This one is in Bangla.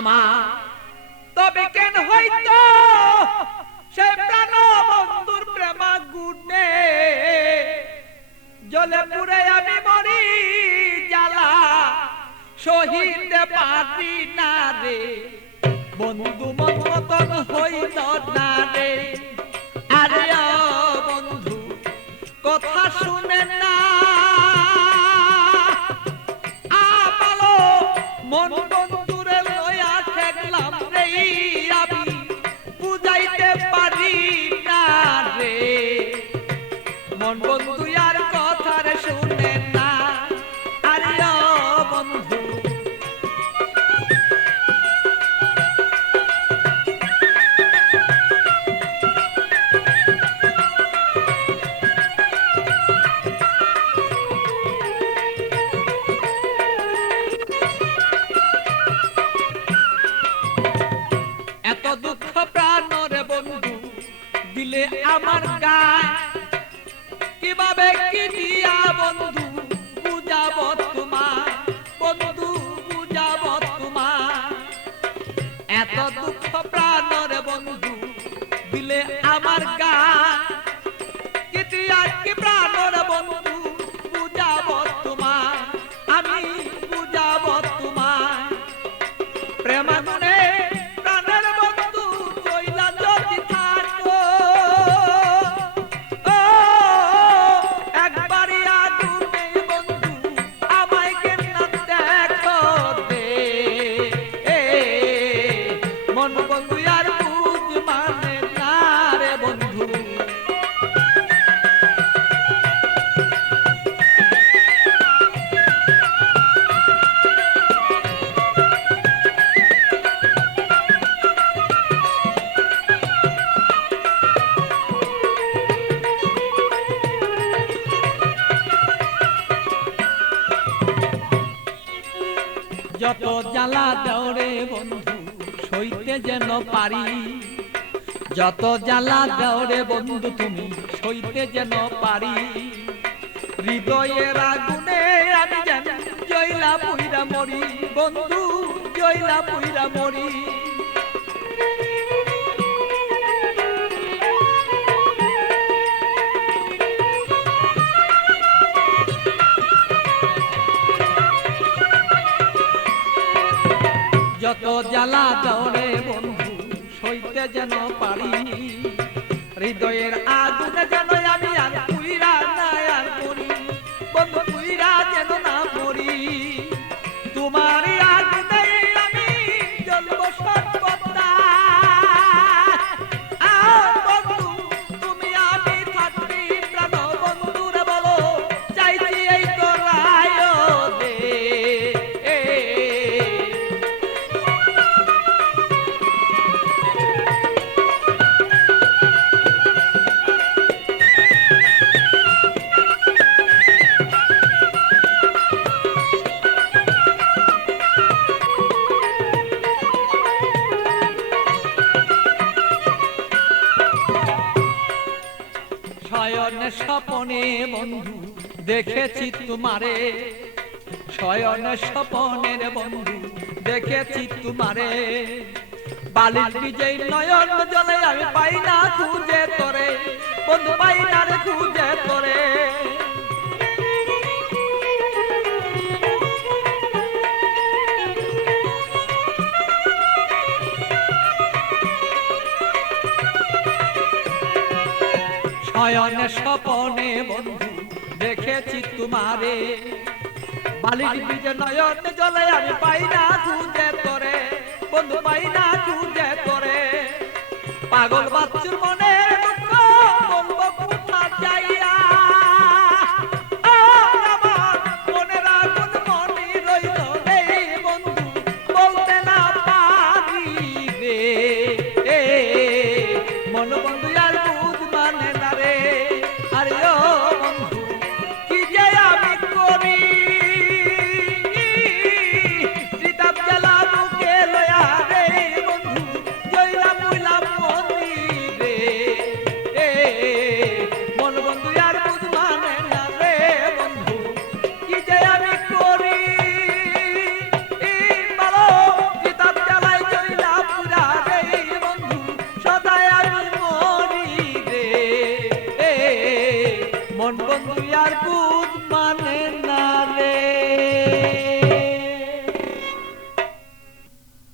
আমার তবে কেন হইতো? সে প্রাণ বন্ধুর প্রেমা গুণে জলে পুরে আমি মরি, জ্বালা শহীদ পারি না রে। বন্ধু মতন হইল না রে। আরে বন্ধু, কথা শুনে না। আমালো মন মন বন্ধু আমার গায় কি দিয়া কি প্রাণরে বন্ধু বুঝাব তোমার আমি বুঝাব তোমার প্রেমাগুনে প্রাণের বন্ধু কইলা যদি থাকো ও একবারই আগুনে বন্ধু আমায় কেন দেখো দে মন বন্ধু যত জ্বালা দেওরে বন্ধু, সইতে যেন পারি। যত জ্বালা দেওরে বন্ধু, তুমি সইতে যেন পারি। হৃদয়ের আগুনে আমি যেন জয়লা পুইরা মরি, বন্ধু জয়লা পুইরা মরি। জ্বালা দৌড়ে বন্ধু সইতে যেন পারি হৃদয়ের শয়নে স্বপনে বন্ধু, দেখেছি তোমারে। শয়ন স্বপনের বন্ধু, দেখেছি তোমারে। বালির বিজয় নয়ন জলে আমি পাই না খুঁজে তোরে, বন্ধু পাই না খুঁজে তোরে। শয়নে স্বপনে বন্ধু, দেখেছি তোমারে। বালির বীজে নয়ন জলে আমি পাই না খুঁজে তোরে, বন্ধু পাই না খুঁজে তোরে। পাগল বাচ্চুর মনে মন বন্ধু আর কুদ মানে না রে